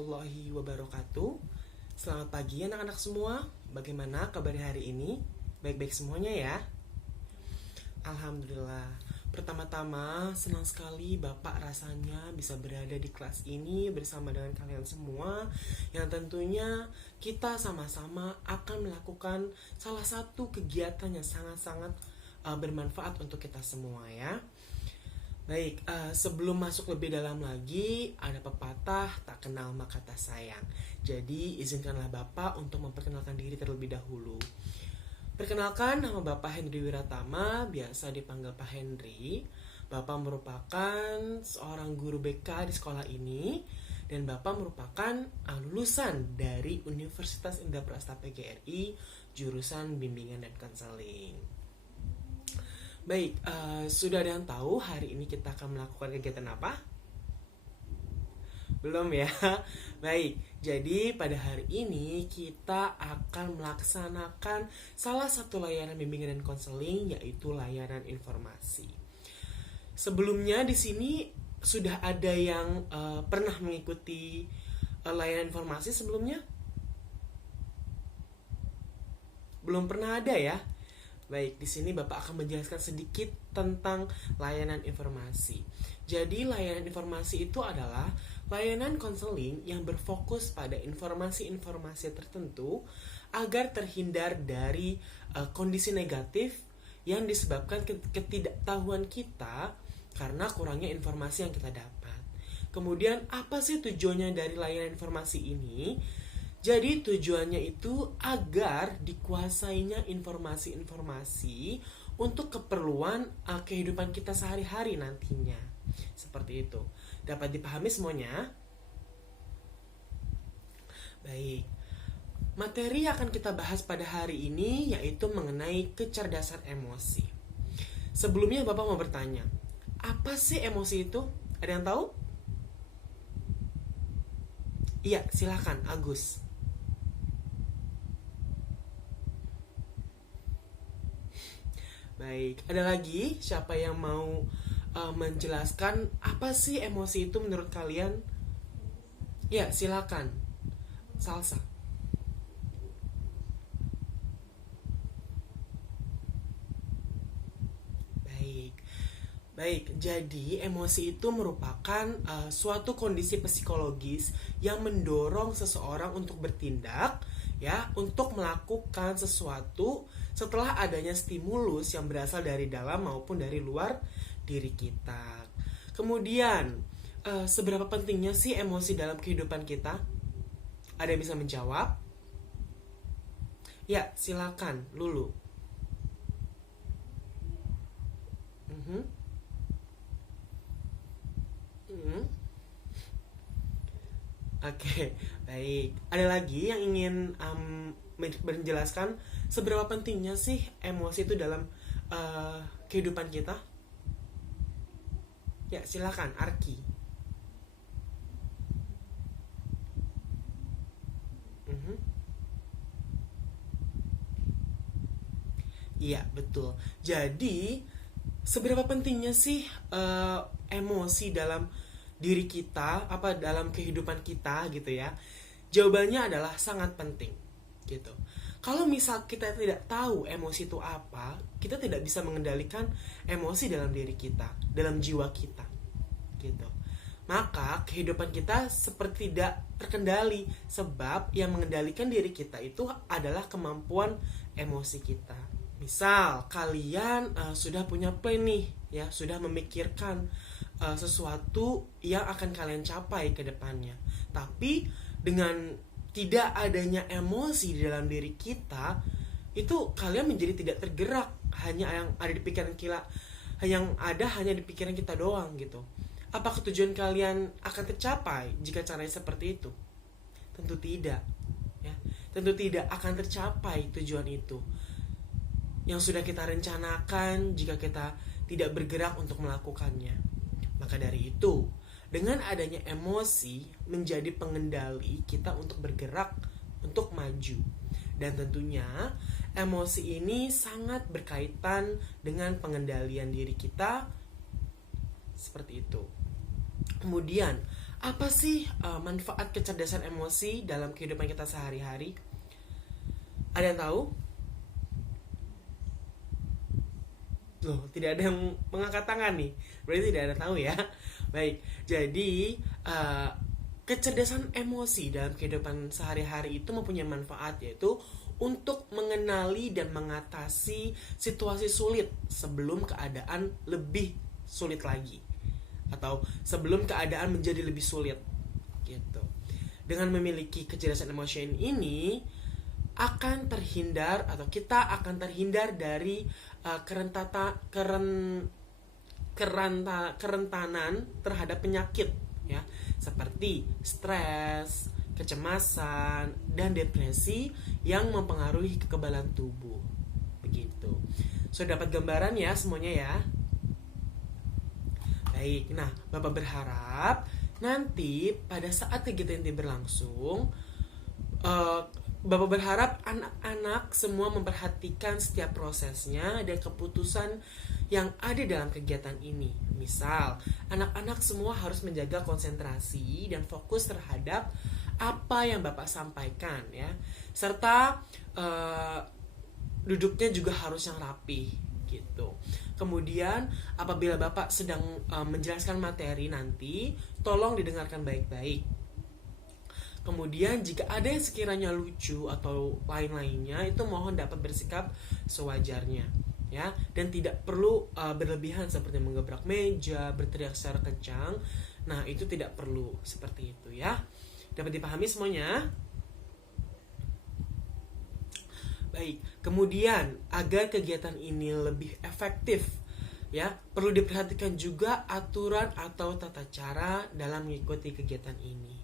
warahmatullahi wabarakatuh. Selamat pagi anak-anak semua. Bagaimana kabar hari ini? Baik-baik semuanya ya? Alhamdulillah. Pertama-tama senang sekali Bapak rasanya bisa berada di kelas ini bersama dengan kalian semua, yang tentunya kita sama-sama akan melakukan salah satu kegiatan yang sangat-sangat bermanfaat untuk kita semua ya. Baik, sebelum masuk lebih dalam lagi, ada pepatah tak kenal maka tak sayang. Jadi izinkanlah Bapak untuk memperkenalkan diri terlebih dahulu. Perkenalkan, nama Bapak Hendry Wiratama, biasa dipanggil Pak Hendry. Bapak merupakan seorang guru BK di sekolah ini, dan Bapak merupakan lulusan dari Universitas Indah-Prasta PGRI, jurusan bimbingan dan konseling. Baik, sudah ada yang tahu hari ini kita akan melakukan kegiatan apa? Belum ya? Baik, jadi pada hari ini kita akan melaksanakan salah satu layanan bimbingan dan konseling, yaitu layanan informasi. Sebelumnya di sini sudah ada yang pernah mengikuti layanan informasi sebelumnya? Belum pernah ada ya? Baik, di sini Bapak akan menjelaskan sedikit tentang layanan informasi. Jadi, layanan informasi itu adalah layanan konseling yang berfokus pada informasi-informasi tertentu agar terhindar dari kondisi negatif yang disebabkan ketidaktahuan kita karena kurangnya informasi yang kita dapat. Kemudian, apa sih tujuannya dari layanan informasi ini? Jadi tujuannya itu agar dikuasainya informasi-informasi untuk keperluan kehidupan kita sehari-hari nantinya. Seperti itu. Dapat dipahami semuanya? Baik. Materi yang akan kita bahas pada hari ini yaitu mengenai kecerdasan emosi. Sebelumnya Bapak mau bertanya, apa sih emosi itu? Ada yang tahu? Iya, silakan Agus. Baik, ada lagi siapa yang mau menjelaskan apa sih emosi itu menurut kalian? Ya, silakan. Salsa. Baik, jadi emosi itu merupakan suatu kondisi psikologis yang mendorong seseorang untuk bertindak, ya, untuk melakukan sesuatu setelah adanya stimulus yang berasal dari dalam maupun dari luar diri kita. Kemudian, seberapa pentingnya sih emosi dalam kehidupan kita? Ada yang bisa menjawab? Ya, silakan, Lulu. Oke, baik. Ada lagi yang ingin menjelaskan seberapa pentingnya sih emosi itu dalam kehidupan kita? Ya, silakan, Arki. Iya, betul. Jadi, seberapa pentingnya sih emosi dalam diri kita, dalam kehidupan kita gitu ya? Jawabannya adalah sangat penting gitu. Kalau misal kita tidak tahu emosi itu apa, kita tidak bisa mengendalikan emosi dalam diri kita, dalam jiwa kita gitu. Maka kehidupan kita seperti tidak terkendali, sebab yang mengendalikan diri kita itu adalah kemampuan emosi kita. Misal kalian sudah punya plan nih, ya, sudah memikirkan sesuatu yang akan kalian capai ke depannya. Tapi dengan tidak adanya emosi di dalam diri kita, itu kalian menjadi tidak tergerak, hanya yang ada di pikiran kita, hanya di pikiran kita doang gitu. Apakah tujuan kalian akan tercapai jika caranya seperti itu? Tentu tidak, ya. Tentu tidak akan tercapai tujuan itu yang sudah kita rencanakan jika kita tidak bergerak untuk melakukannya. Maka dari itu, dengan adanya emosi menjadi pengendali kita untuk bergerak, untuk maju. Dan tentunya emosi ini sangat berkaitan dengan pengendalian diri kita. Seperti itu. Kemudian, Apa sih manfaat kecerdasan emosi dalam kehidupan kita sehari-hari? Ada yang tahu? Loh, tidak ada yang mengangkat tangan nih. Berarti tidak ada tahu ya. Baik, jadi kecerdasan emosi dalam kehidupan sehari-hari itu mempunyai manfaat, yaitu untuk mengenali dan mengatasi situasi sulit sebelum keadaan lebih sulit lagi, atau sebelum keadaan menjadi lebih sulit gitu. Dengan memiliki kecerdasan emosi ini akan terhindar, atau kita akan terhindar dari kerentanan terhadap penyakit ya, seperti stres, kecemasan, dan depresi yang mempengaruhi kekebalan tubuh. Begitu. Sudah dapat gambaran ya semuanya ya? Baik, nah Bapak berharap nanti pada saat kegiatan ini berlangsung, Bapak berharap anak-anak semua memperhatikan setiap prosesnya dan keputusan yang ada dalam kegiatan ini. Misal, anak-anak semua harus menjaga konsentrasi dan fokus terhadap apa yang Bapak sampaikan ya. Serta duduknya juga harus yang rapi gitu. Kemudian apabila Bapak sedang menjelaskan materi nanti, tolong didengarkan baik-baik. Kemudian jika ada yang sekiranya lucu atau lain-lainnya, itu mohon dapat bersikap sewajarnya ya, dan tidak perlu berlebihan seperti menggebrak meja, berteriak secara kencang. Nah, itu tidak perlu seperti itu ya. Dapat dipahami semuanya? Baik, kemudian agar kegiatan ini lebih efektif ya, perlu diperhatikan juga aturan atau tata cara dalam mengikuti kegiatan ini.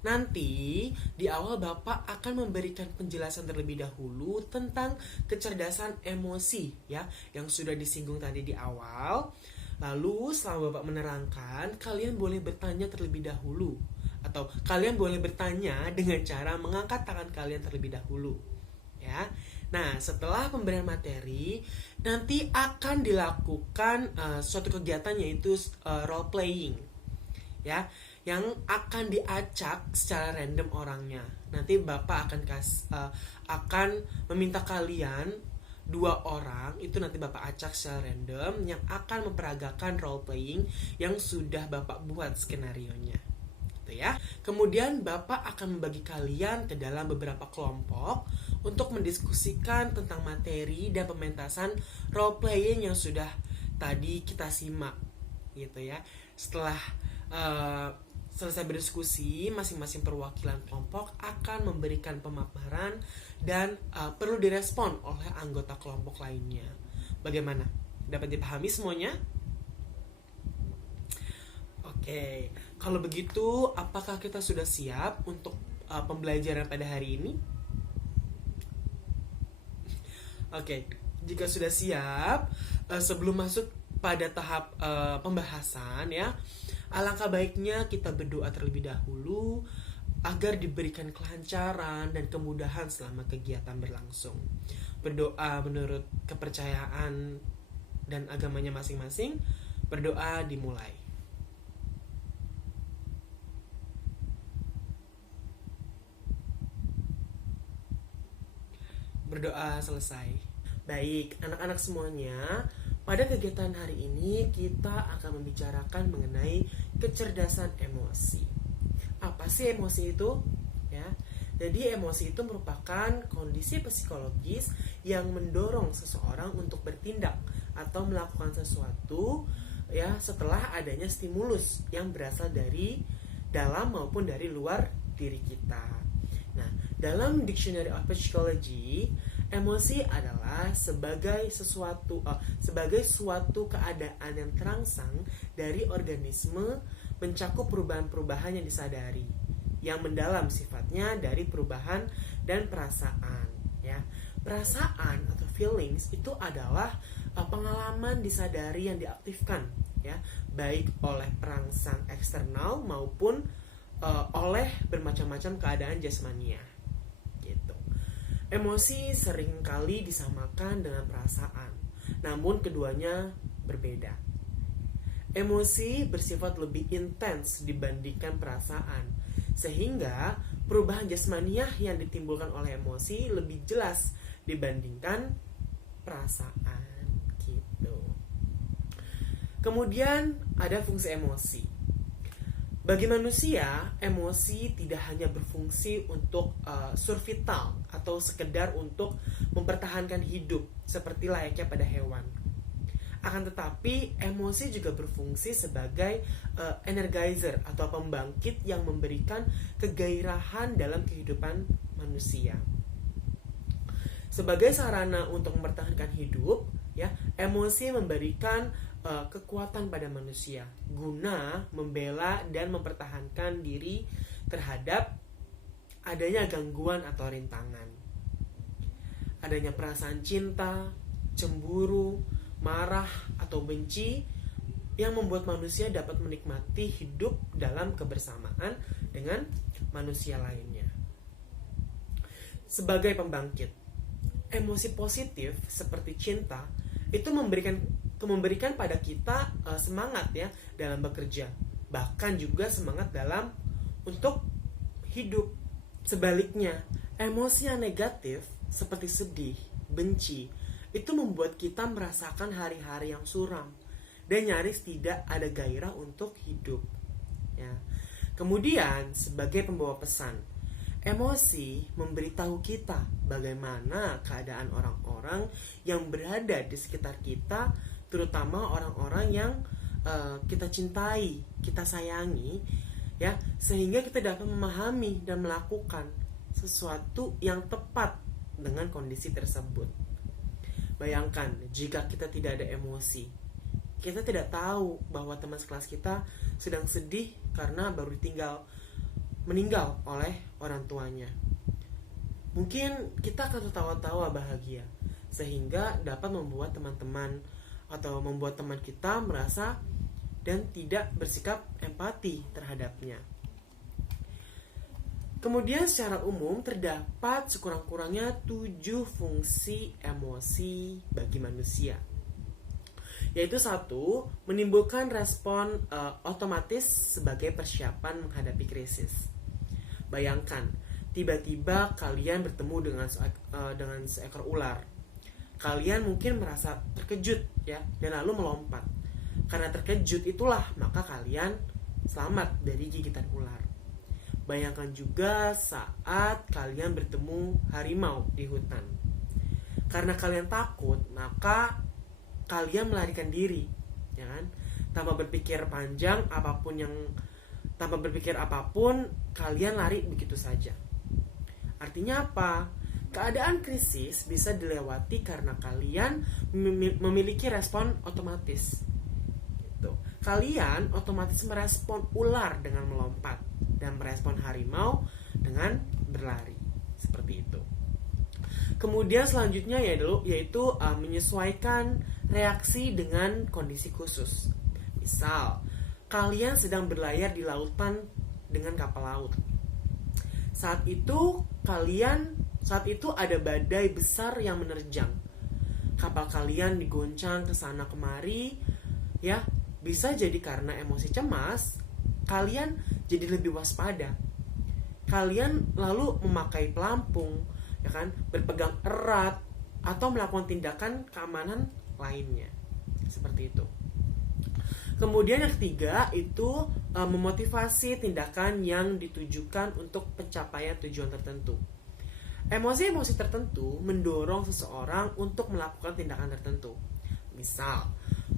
Nanti di awal Bapak akan memberikan penjelasan terlebih dahulu tentang kecerdasan emosi ya, yang sudah disinggung tadi di awal. Lalu setelah Bapak menerangkan, kalian boleh bertanya terlebih dahulu, atau kalian boleh bertanya dengan cara mengangkat tangan kalian terlebih dahulu ya. Nah, setelah pemberian materi, nanti akan dilakukan suatu kegiatan, yaitu role playing ya, yang akan diacak secara random orangnya. Nanti Bapak akan meminta kalian 2 orang, itu nanti Bapak acak secara random, yang akan memperagakan role playing yang sudah Bapak buat skenarionya. Gitu ya. Kemudian Bapak akan membagi kalian ke dalam beberapa kelompok untuk mendiskusikan tentang materi dan pementasan role playing yang sudah tadi kita simak gitu ya. Setelah selesai berdiskusi, masing-masing perwakilan kelompok akan memberikan pemaparan dan perlu direspon oleh anggota kelompok lainnya. Bagaimana? Dapat dipahami semuanya? Oke, kalau begitu apakah kita sudah siap untuk pembelajaran pada hari ini? Oke, jika sudah siap, sebelum masuk pada tahap pembahasan ya, alangkah baiknya kita berdoa terlebih dahulu agar diberikan kelancaran dan kemudahan selama kegiatan berlangsung. Berdoa menurut kepercayaan dan agamanya masing-masing. Berdoa dimulai. Berdoa selesai. Baik, anak-anak semuanya, pada kegiatan hari ini kita akan membicarakan mengenai kecerdasan emosi. Apa sih emosi itu? Ya. Jadi emosi itu merupakan kondisi psikologis yang mendorong seseorang untuk bertindak atau melakukan sesuatu ya setelah adanya stimulus yang berasal dari dalam maupun dari luar diri kita. Nah, dalam Dictionary of Psychology, emosi adalah sebagai suatu keadaan yang terangsang dari organisme, mencakup perubahan-perubahan yang disadari, yang mendalam sifatnya dari perubahan dan perasaan ya. Perasaan atau feelings itu adalah pengalaman disadari yang diaktifkan ya, baik oleh perangsang eksternal maupun oleh bermacam-macam keadaan jasmania gitu. Emosi seringkali disamakan dengan perasaan, namun keduanya berbeda. Emosi bersifat lebih intens dibandingkan perasaan, sehingga perubahan jasmaniah yang ditimbulkan oleh emosi lebih jelas dibandingkan perasaan gitu. Kemudian ada fungsi emosi. Bagi manusia, emosi tidak hanya berfungsi untuk survival atau sekedar untuk mempertahankan hidup seperti layaknya pada hewan. Akan tetapi, emosi juga berfungsi sebagai energizer atau pembangkit yang memberikan kegairahan dalam kehidupan manusia. Sebagai sarana untuk mempertahankan hidup, ya, emosi memberikan kekuatan pada manusia guna membela dan mempertahankan diri terhadap adanya gangguan atau rintangan. Adanya perasaan cinta, cemburu, marah, atau benci yang membuat manusia dapat menikmati hidup dalam kebersamaan dengan manusia lainnya. Sebagai pembangkit, emosi positif seperti cinta itu memberikan pada kita semangat ya dalam bekerja, bahkan juga semangat dalam untuk hidup. Sebaliknya, emosi yang negatif seperti sedih, benci itu membuat kita merasakan hari-hari yang suram dan nyaris tidak ada gairah untuk hidup ya. Kemudian sebagai pembawa pesan, emosi memberitahu kita bagaimana keadaan orang-orang yang berada di sekitar kita, terutama orang-orang yang kita cintai, kita sayangi, ya, sehingga kita dapat memahami dan melakukan sesuatu yang tepat dengan kondisi tersebut. Bayangkan jika kita tidak ada emosi, kita tidak tahu bahwa teman sekelas kita sedang sedih karena baru meninggal oleh orang tuanya. Mungkin kita akan tertawa-tawa bahagia, sehingga dapat membuat teman-teman atau membuat teman kita merasa dan tidak bersikap empati terhadapnya. Kemudian secara umum terdapat sekurang-kurangnya 7 fungsi emosi bagi manusia. Yaitu 1, menimbulkan respon otomatis sebagai persiapan menghadapi krisis. Bayangkan, tiba-tiba kalian bertemu dengan seekor ular. Kalian mungkin merasa terkejut ya, dan lalu melompat. Karena terkejut itulah maka kalian selamat dari gigitan ular. Bayangkan juga saat kalian bertemu harimau di hutan. Karena kalian takut, maka kalian melarikan diri, ya kan? Tanpa berpikir apapun, kalian lari begitu saja. Artinya apa? Keadaan krisis bisa dilewati karena kalian memiliki respon otomatis. Gitu. Kalian otomatis merespon ular dengan melompat dan merespon harimau dengan berlari. Seperti itu. Kemudian selanjutnya yaitu menyesuaikan reaksi dengan kondisi khusus. Misal, kalian sedang berlayar di lautan dengan kapal laut. Saat itu ada badai besar yang menerjang. Kapal kalian digoncang ke sana kemari, ya. Bisa jadi karena emosi cemas, kalian jadi lebih waspada. Kalian lalu memakai pelampung, ya kan, berpegang erat atau melakukan tindakan keamanan lainnya. Seperti itu. Kemudian yang ketiga itu memotivasi tindakan yang ditujukan untuk pencapaian tujuan tertentu. Emosi-emosi tertentu mendorong seseorang untuk melakukan tindakan tertentu. Misal,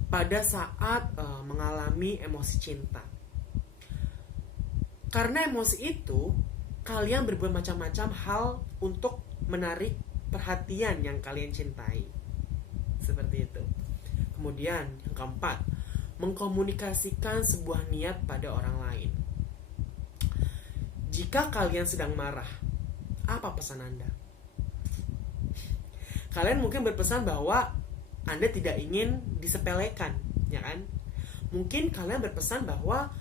pada saat mengalami emosi cinta. Karena emosi itu, kalian berbuat macam-macam hal untuk menarik perhatian yang kalian cintai. Seperti itu. Kemudian yang keempat, mengkomunikasikan sebuah niat pada orang lain. Jika kalian sedang marah, apa pesan Anda? Kalian mungkin berpesan bahwa Anda tidak ingin disepelekan, ya kan? Mungkin kalian berpesan bahwa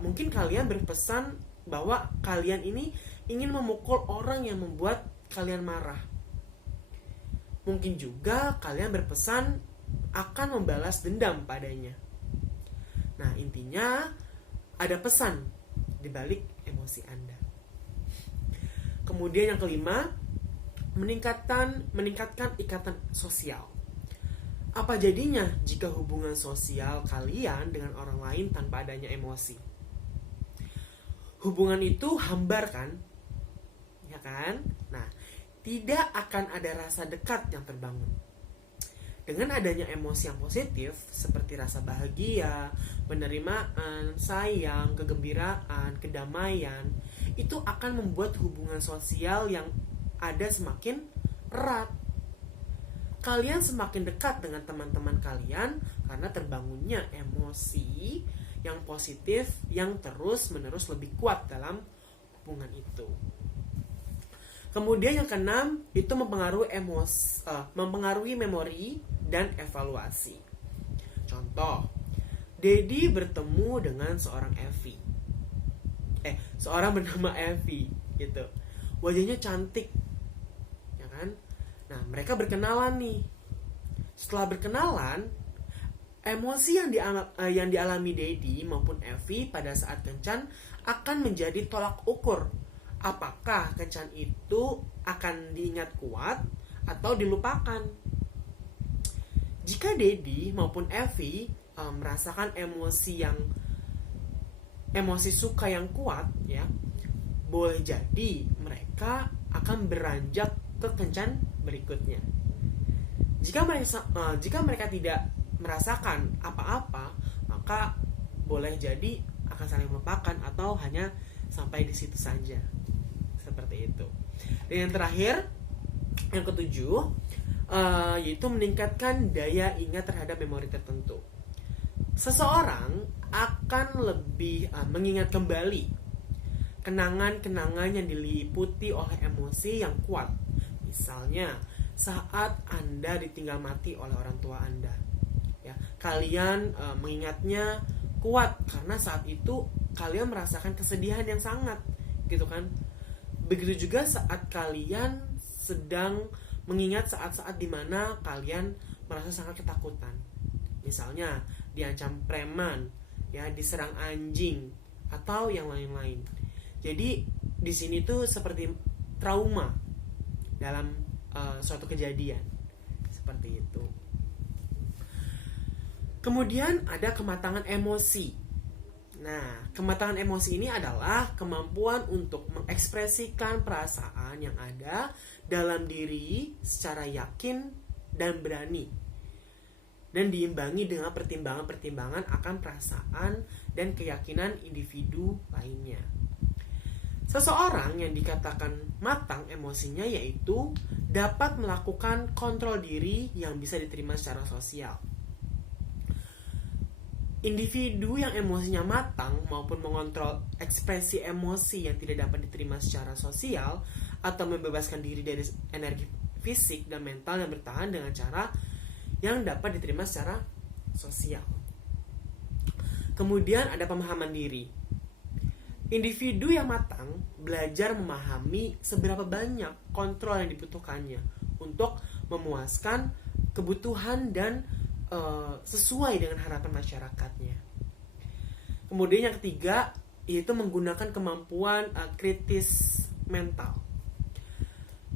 mungkin kalian berpesan bahwa kalian ini ingin memukul orang yang membuat kalian marah. Mungkin juga kalian berpesan akan membalas dendam padanya. Nah, intinya ada pesan di balik emosi Anda. Kemudian yang kelima, meningkatkan ikatan sosial. Apa jadinya jika hubungan sosial kalian dengan orang lain tanpa adanya emosi? Hubungan itu hambar kan? Ya kan? Nah, tidak akan ada rasa dekat yang terbangun. Dengan adanya emosi yang positif seperti rasa bahagia, penerimaan, sayang, kegembiraan, kedamaian, itu akan membuat hubungan sosial yang ada semakin erat. Kalian semakin dekat dengan teman-teman kalian karena terbangunnya emosi yang positif yang terus-menerus lebih kuat dalam hubungan itu. Kemudian yang keenam, itu mempengaruhi memori dan evaluasi. Contoh, Dedi bertemu dengan seorang bernama Evi gitu. Wajahnya cantik, ya kan? Nah, mereka berkenalan nih. Setelah berkenalan, emosi yang dialami Dedi maupun Evi pada saat kencan akan menjadi tolak ukur. Apakah kencan itu akan diingat kuat atau dilupakan? Jika Dedi maupun Evi merasakan emosi suka yang kuat, ya, boleh jadi mereka akan beranjak ke kencan berikutnya. Jika mereka tidak merasakan apa-apa, maka boleh jadi akan saling melupakan atau hanya sampai di situ saja. Seperti itu. Dan yang terakhir, yang ketujuh, yaitu meningkatkan daya ingat terhadap memori tertentu. Seseorang akan lebih mengingat kembali kenangan-kenangan yang diliputi oleh emosi yang kuat. Misalnya, saat Anda ditinggal mati oleh orang tua Anda. Ya, kalian mengingatnya kuat karena saat itu kalian merasakan kesedihan yang sangat, gitu kan? Begitu juga saat kalian sedang mengingat saat-saat dimana kalian merasa sangat ketakutan. Misalnya diancam preman, ya, diserang anjing atau yang lain-lain. Jadi di sini tuh seperti trauma dalam suatu kejadian seperti itu. Kemudian ada kematangan emosi. Nah, kematangan emosi ini adalah kemampuan untuk mengekspresikan perasaan yang ada dalam diri secara yakin dan berani, dan diimbangi dengan pertimbangan-pertimbangan akan perasaan dan keyakinan individu lainnya. Seseorang yang dikatakan matang emosinya yaitu dapat melakukan kontrol diri yang bisa diterima secara sosial. Individu yang emosinya matang maupun mengontrol ekspresi emosi yang tidak dapat diterima secara sosial atau membebaskan diri dari energi fisik dan mental yang bertahan dengan cara yang dapat diterima secara sosial. Kemudian ada pemahaman diri. Individu yang matang belajar memahami seberapa banyak kontrol yang dibutuhkannya untuk memuaskan kebutuhan dan sesuai dengan harapan masyarakatnya. Kemudian yang ketiga, yaitu menggunakan kemampuan kritis mental.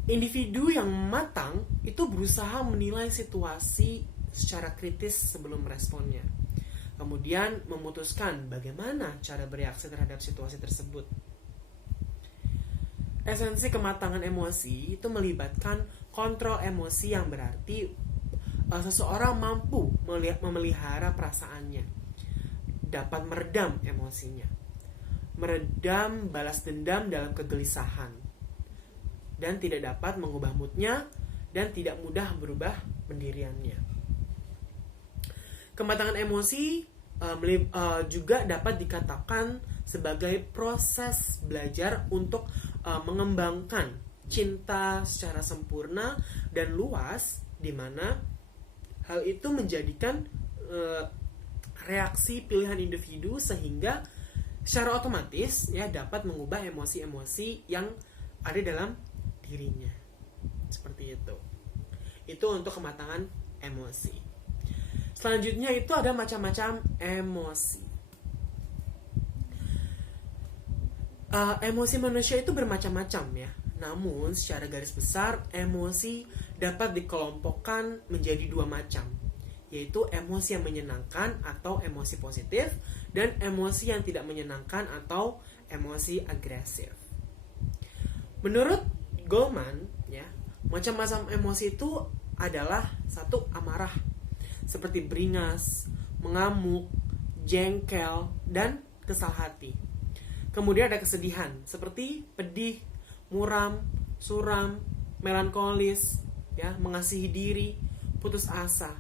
Individu yang matang itu berusaha menilai situasi secara kritis sebelum meresponnya. Kemudian memutuskan bagaimana cara bereaksi terhadap situasi tersebut. Esensi kematangan emosi itu melibatkan kontrol emosi yang berarti seseorang mampu memelihara perasaannya, dapat meredam emosinya, meredam balas dendam dalam kegelisahan, dan tidak dapat mengubah moodnya dan tidak mudah berubah pendiriannya. Kematangan emosi juga dapat dikatakan sebagai proses belajar untuk mengembangkan cinta secara sempurna dan luas, di mana hal itu menjadikan reaksi pilihan individu sehingga secara otomatis ya dapat mengubah emosi-emosi yang ada dalam dirinya. Seperti itu. Itu untuk kematangan emosi. Selanjutnya itu ada macam-macam emosi. Emosi manusia itu bermacam-macam ya. Namun secara garis besar emosi dapat dikelompokkan menjadi dua macam, yaitu emosi yang menyenangkan atau emosi positif, dan emosi yang tidak menyenangkan atau emosi agresif. Menurut Goleman ya, macam-macam emosi itu adalah satu, amarah seperti beringas, mengamuk, jengkel, dan kesal hati. Kemudian ada kesedihan seperti pedih, muram, suram, melankolis, ya, mengasihi diri, putus asa.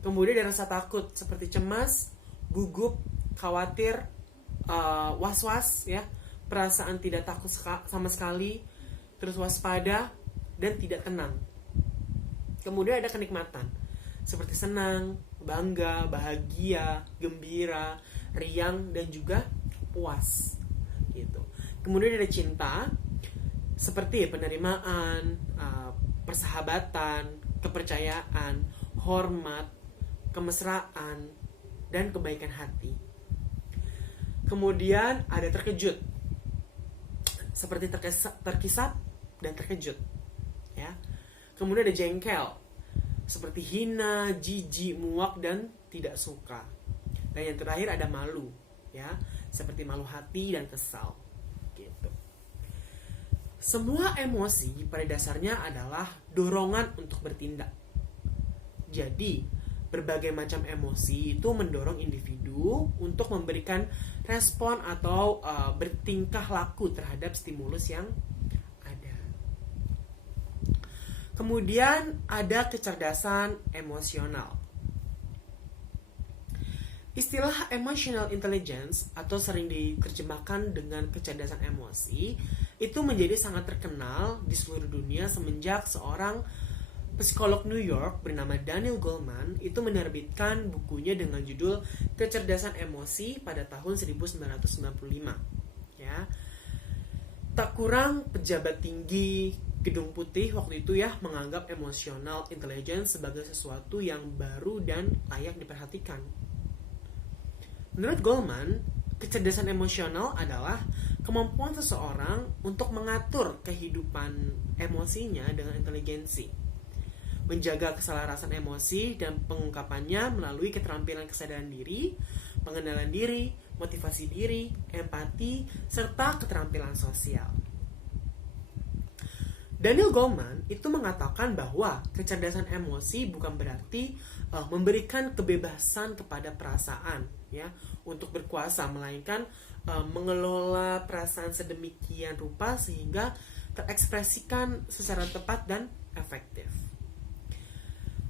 Kemudian ada rasa takut seperti cemas, gugup, khawatir, was-was, ya, perasaan tidak takut sama sekali, terus waspada dan tidak tenang. Kemudian ada kenikmatan seperti senang, bangga, bahagia, gembira, riang, dan juga puas gitu. Kemudian ada cinta seperti penerimaan, persahabatan, kepercayaan, hormat, kemesraan, dan kebaikan hati. Kemudian ada terkejut seperti terkisap dan terkejut ya. Kemudian ada jengkel seperti hina, jijik, muak, dan tidak suka. Dan yang terakhir ada malu ya, seperti malu hati dan kesal gitu. Semua emosi pada dasarnya adalah dorongan untuk bertindak. Jadi berbagai macam emosi itu mendorong individu untuk memberikan respon atau bertingkah laku terhadap stimulus yang ada. Kemudian ada kecerdasan emosional. Istilah emotional intelligence atau sering diterjemahkan dengan kecerdasan emosi itu menjadi sangat terkenal di seluruh dunia semenjak seorang psikolog New York bernama Daniel Goleman itu menerbitkan bukunya dengan judul Kecerdasan Emosi pada tahun 1995 ya. Tak kurang pejabat tinggi Gedung Putih waktu itu ya menganggap emotional intelligence sebagai sesuatu yang baru dan layak diperhatikan. Menurut Goleman, kecerdasan emosional adalah kemampuan seseorang untuk mengatur kehidupan emosinya dengan inteligensi, menjaga keselarasan emosi dan pengungkapannya melalui keterampilan kesadaran diri, pengenalan diri, motivasi diri, empati, serta keterampilan sosial. Daniel Goleman itu mengatakan bahwa kecerdasan emosi bukan berarti memberikan kebebasan kepada perasaan ya untuk berkuasa, melainkan mengelola perasaan sedemikian rupa sehingga terekspresikan secara tepat dan efektif.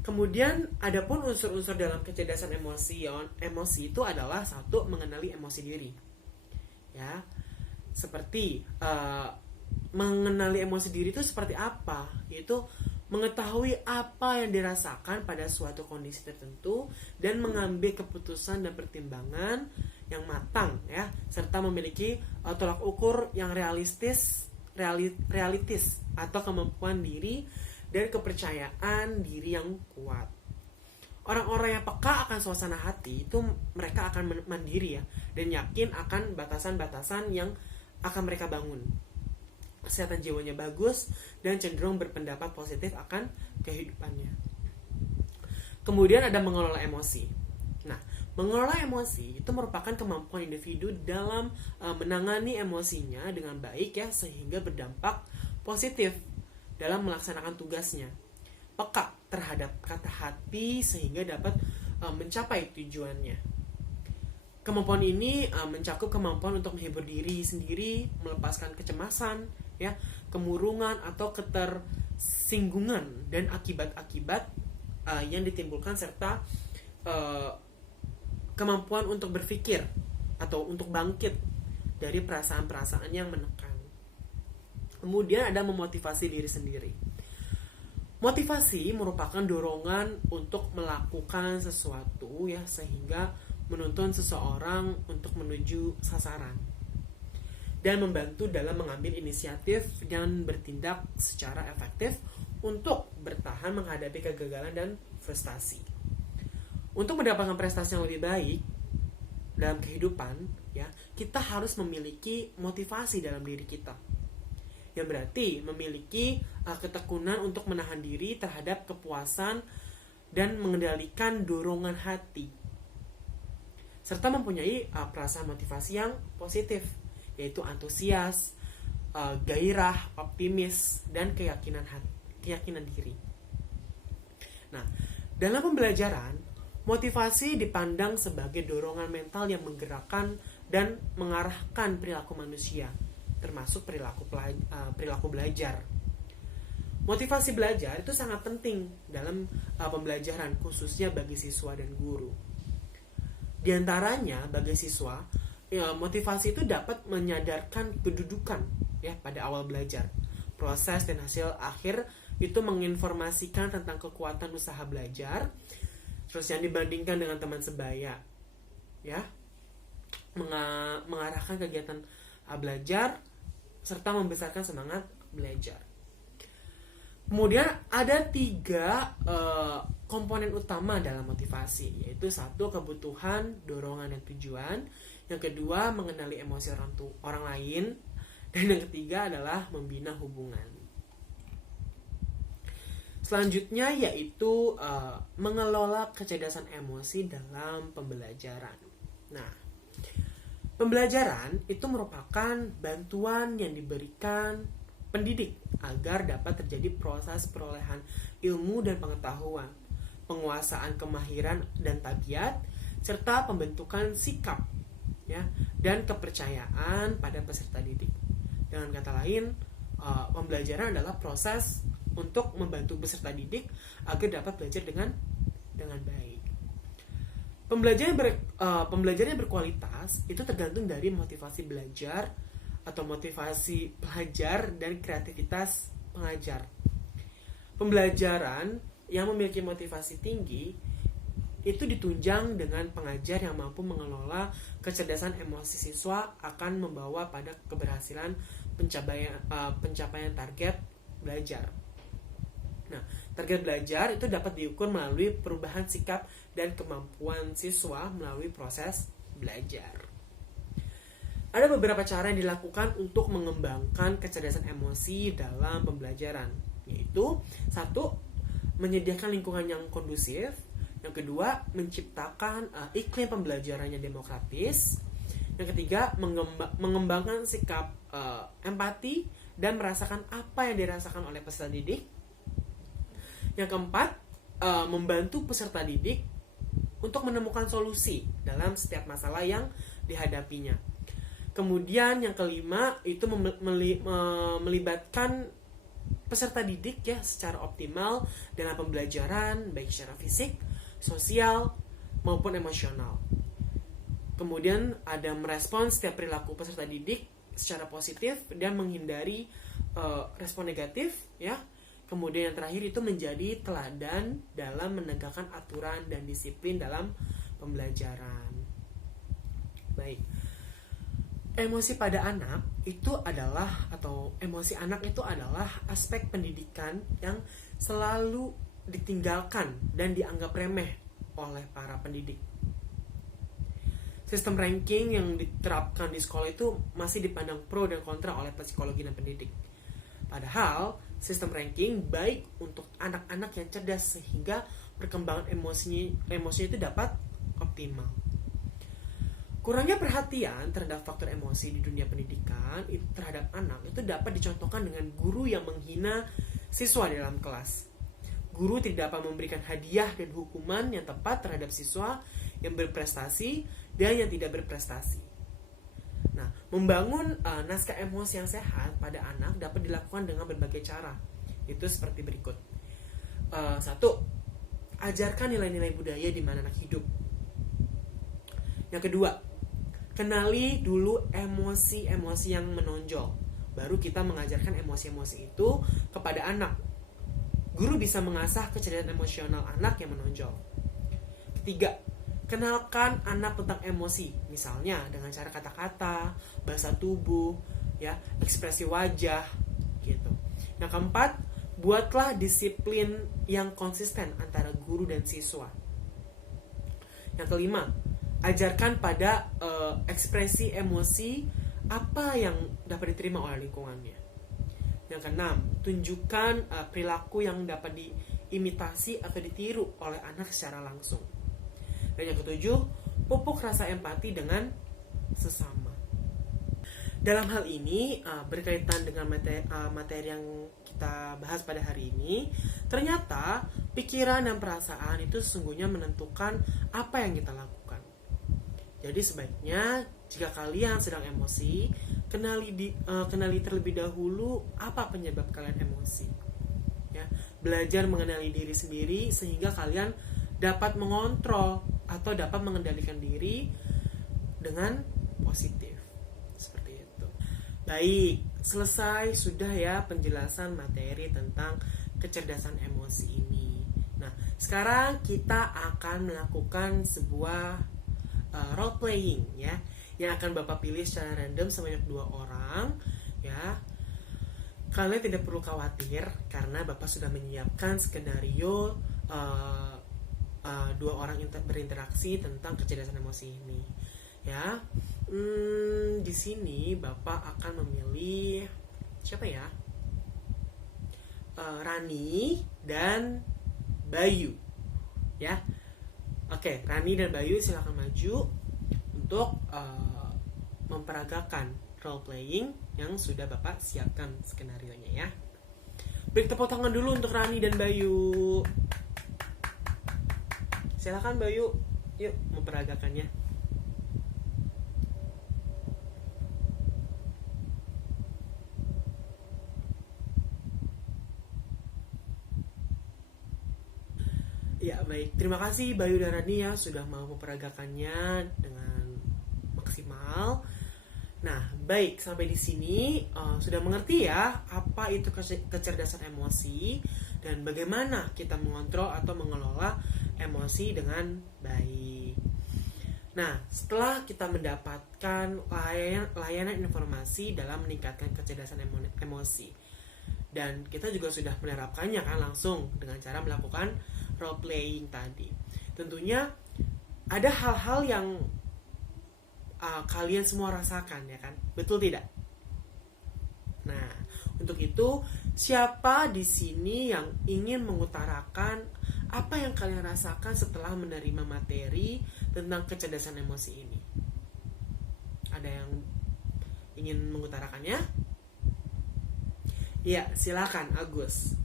Kemudian adapun unsur-unsur dalam kecerdasan emosi itu adalah satu, mengenali emosi diri ya, seperti mengenali emosi diri itu seperti apa, yaitu mengetahui apa yang dirasakan pada suatu kondisi tertentu dan mengambil keputusan dan pertimbangan yang matang ya, serta memiliki tolak ukur yang realistis atau kemampuan diri dan kepercayaan diri yang kuat. Orang-orang yang peka akan suasana hati itu mereka akan mandiri ya, dan yakin akan batasan-batasan yang akan mereka bangun. Kesehatan jiwanya bagus dan cenderung berpendapat positif akan kehidupannya. Kemudian ada mengelola emosi. Nah, mengelola emosi itu merupakan kemampuan individu dalam menangani emosinya dengan baik ya, sehingga berdampak positif dalam melaksanakan tugasnya. Peka terhadap kata hati sehingga dapat mencapai tujuannya. Kemampuan ini mencakup kemampuan untuk menghibur diri sendiri, melepaskan kecemasan, ya, kemurungan atau ketersinggungan dan akibat-akibat yang ditimbulkan, serta kemampuan untuk berpikir atau untuk bangkit dari perasaan-perasaan yang menekan. Kemudian ada memotivasi diri sendiri. Motivasi merupakan dorongan untuk melakukan sesuatu ya, sehingga menuntun seseorang untuk menuju sasaran dan membantu dalam mengambil inisiatif dan bertindak secara efektif untuk bertahan menghadapi kegagalan dan frustasi. Untuk mendapatkan prestasi yang lebih baik dalam kehidupan, ya, kita harus memiliki motivasi dalam diri kita. Yang berarti memiliki ketekunan untuk menahan diri terhadap kepuasan dan mengendalikan dorongan hati, serta mempunyai perasaan motivasi yang positif, yaitu antusias, gairah, optimis, dan keyakinan diri. Nah, dalam pembelajaran, motivasi dipandang sebagai dorongan mental yang menggerakkan dan mengarahkan perilaku manusia, termasuk perilaku belajar. Motivasi belajar itu sangat penting dalam pembelajaran, khususnya bagi siswa dan guru. Di antaranya, bagi siswa, motivasi itu dapat menyadarkan kedudukan, ya, pada awal belajar. Proses dan hasil akhir itu menginformasikan tentang kekuatan usaha belajar, terus yang dibandingkan dengan teman sebaya, ya, mengarahkan kegiatan belajar serta membesarkan semangat belajar. Kemudian ada 3 komponen utama dalam motivasi, yaitu 1, kebutuhan, dorongan, dan tujuan. Yang kedua, mengenali emosi orang lain. Dan yang ketiga adalah membina hubungan. Selanjutnya yaitu mengelola kecerdasan emosi dalam pembelajaran. Nah, pembelajaran itu merupakan bantuan yang diberikan pendidik agar dapat terjadi proses perolehan ilmu dan pengetahuan, penguasaan kemahiran dan tabiat, serta pembentukan sikap, ya, dan kepercayaan pada peserta didik. Dengan kata lain, pembelajaran adalah proses untuk membantu peserta didik agar dapat belajar dengan baik. Pembelajaran yang berkualitas itu tergantung dari motivasi belajar atau motivasi pelajar dan kreativitas pengajar. Pembelajaran yang memiliki motivasi tinggi itu ditunjang dengan pengajar yang mampu mengelola kecerdasan emosi siswa akan membawa pada keberhasilan pencapaian target belajar. Nah, target belajar itu dapat diukur melalui perubahan sikap dan kemampuan siswa melalui proses belajar. Ada beberapa cara yang dilakukan untuk mengembangkan kecerdasan emosi dalam pembelajaran, yaitu 1, menyediakan lingkungan yang kondusif. Yang kedua, menciptakan iklim pembelajaran yang demokratis. Yang ketiga, mengembangkan sikap empati dan merasakan apa yang dirasakan oleh peserta didik. Yang keempat, membantu peserta didik untuk menemukan solusi dalam setiap masalah yang dihadapinya. Kemudian yang kelima itu melibatkan peserta didik, ya, secara optimal dalam pembelajaran, baik secara fisik, sosial, maupun emosional. Kemudian ada merespons setiap perilaku peserta didik secara positif dan menghindari respon negatif, ya. Kemudian yang terakhir itu menjadi teladan dalam menegakkan aturan dan disiplin dalam pembelajaran. Baik. Emosi pada anak itu adalah, atau emosi anak itu adalah aspek pendidikan yang selalu ditinggalkan dan dianggap remeh oleh para pendidik. Sistem ranking yang diterapkan di sekolah itu masih dipandang pro dan kontra oleh psikologi dan pendidik. Padahal sistem ranking baik untuk anak-anak yang cerdas sehingga perkembangan emosinya itu dapat optimal. Kurangnya perhatian terhadap faktor emosi di dunia pendidikan terhadap anak itu dapat dicontohkan dengan guru yang menghina siswa di dalam kelas. Guru tidak dapat memberikan hadiah dan hukuman yang tepat terhadap siswa yang berprestasi dan yang tidak berprestasi. Nah, membangun naskah emosi yang sehat pada anak dapat dilakukan dengan berbagai cara. Itu seperti berikut. 1. Ajarkan nilai-nilai budaya di mana anak hidup. Yang kedua, kenali dulu emosi-emosi yang menonjol. Baru kita mengajarkan emosi-emosi itu kepada anak. Guru bisa mengasah kecerdasan emosional anak yang menonjol. Ketiga, kenalkan anak tentang emosi, misalnya dengan cara kata-kata, bahasa tubuh, ya, ekspresi wajah, gitu. Yang keempat, buatlah disiplin yang konsisten antara guru dan siswa. Yang kelima, ajarkan pada ekspresi emosi apa yang dapat diterima oleh lingkungannya. Yang keenam, tunjukkan perilaku yang dapat diimitasi atau ditiru oleh anak secara langsung. Dan yang ketujuh, pupuk rasa empati dengan sesama. Dalam hal ini, berkaitan dengan materi yang kita bahas pada hari ini, ternyata pikiran dan perasaan itu sesungguhnya menentukan apa yang kita lakukan. Jadi sebaiknya jika kalian sedang emosi, kenali terlebih dahulu apa penyebab kalian emosi. Ya, belajar mengenali diri sendiri sehingga kalian dapat mengontrol atau dapat mengendalikan diri dengan positif. Seperti itu. Baik, selesai sudah ya penjelasan materi tentang kecerdasan emosi ini. Nah, sekarang kita akan melakukan sebuah role playing ya, yang akan Bapak pilih secara random sebanyak 2 orang ya. Kalian tidak perlu khawatir karena Bapak sudah menyiapkan skenario 2 orang berinteraksi tentang kecerdasan emosi ini ya. Di sini Bapak akan memilih siapa ya? Rani dan Bayu ya. Oke, Rani dan Bayu silakan maju untuk memperagakan role playing yang sudah Bapak siapkan skenario-nya ya. Beri tepuk tangan dulu untuk Rani dan Bayu. Silakan Bayu, yuk memperagakannya. Ya baik, terima kasih Bayu dan Rani ya sudah mau memperagakannya dengan maksimal. Nah baik, sampai di sini sudah mengerti ya apa itu kecerdasan emosi dan bagaimana kita mengontrol atau mengelola emosi dengan baik. Nah setelah kita mendapatkan layanan informasi dalam meningkatkan kecerdasan emosi, dan kita juga sudah menerapkannya kan langsung dengan cara melakukan role playing tadi. Tentunya ada hal-hal yang kalian semua rasakan ya kan, betul tidak? Nah, untuk itu siapa di sini yang ingin mengutarakan apa yang kalian rasakan setelah menerima materi tentang kecerdasan emosi ini? Ada yang ingin mengutarakannya? Ya, silakan Agus.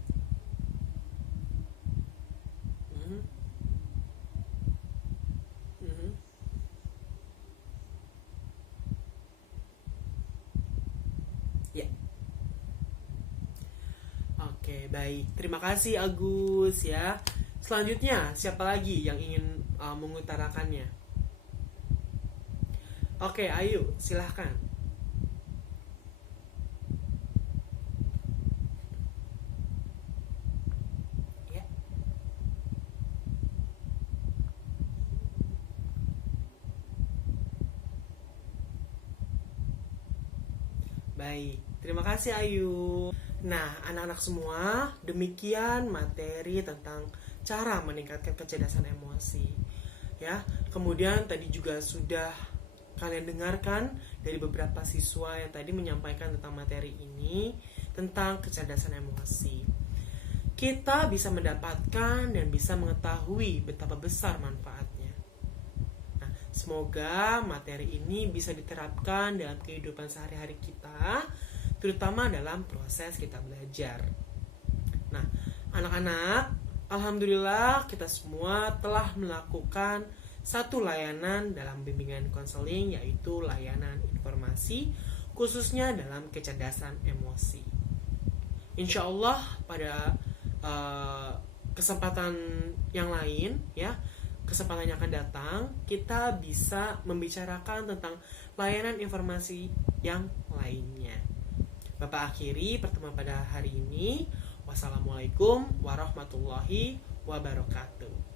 Ya. Oke, baik. Terima kasih Agus ya. Selanjutnya, siapa lagi yang ingin mengutarakannya? Oke, ayo, silahkan. Ya. Baik, terima kasih Ayu. Nah, anak-anak semua, demikian materi tentang cara meningkatkan kecerdasan emosi. Ya, kemudian tadi juga sudah kalian dengarkan dari beberapa siswa yang tadi menyampaikan tentang materi ini tentang kecerdasan emosi. Kita bisa mendapatkan dan bisa mengetahui betapa besar manfaatnya. Nah, semoga materi ini bisa diterapkan dalam kehidupan sehari-hari kita, terutama dalam proses kita belajar. Nah, anak-anak, alhamdulillah kita semua telah melakukan satu layanan dalam bimbingan konseling, yaitu layanan informasi khususnya dalam kecerdasan emosi. Insya Allah pada kesempatan yang lain ya, kesempatan yang akan datang, kita bisa membicarakan tentang layanan informasi yang lainnya. Bapak akhiri pertemuan pada hari ini. Wassalamualaikum warahmatullahi wabarakatuh.